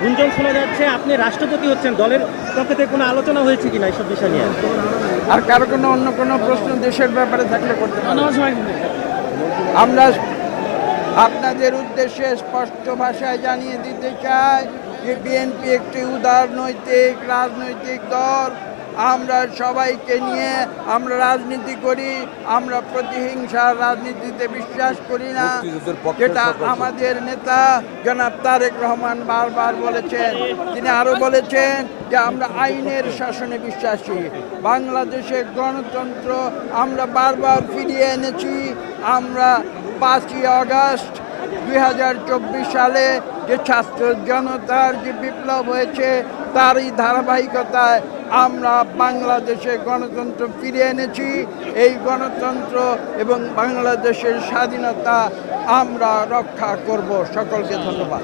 গুঞ্জন শোনা যাচ্ছে আপনি রাষ্ট্রপতি হচ্ছেন, দলের পক্ষ থেকে কোনো আলোচনা হয়েছে কিনা এইসব বিষয় নিয়ে? আর কারো কোনো অন্য কোনো প্রশ্ন দেশের ব্যাপারে থাকলে করতে পারেন। আমরা আপনাদের উদ্দেশ্যে স্পষ্ট ভাষায় জানিয়ে দিতে চাই যে বিএনপি একটি উদারনৈতিক রাজনৈতিক দল। আমরা সবাইকে নিয়ে আমরা রাজনীতি করি। আমরা প্রতিহিংসার রাজনীতিতে বিশ্বাস করি না, যেটা আমাদের নেতা জনাব তারেক রহমান বারবার বলেছেন। তিনি আরো বলেছেন যে আমরা আইনের শাসনে বিশ্বাসী। বাংলাদেশের গণতন্ত্র আমরা বারবার ফিরিয়ে এনেছি। আমরা 5ই আগস্ট 2024 সালে যে ছাত্র জনতার যে বিপ্লব হয়েছে তারই ধারাবাহিকতায় আমরা বাংলাদেশে গণতন্ত্র ফিরিয়ে এনেছি। এই গণতন্ত্র এবং বাংলাদেশের স্বাধীনতা আমরা রক্ষা করব। সকলকে ধন্যবাদ।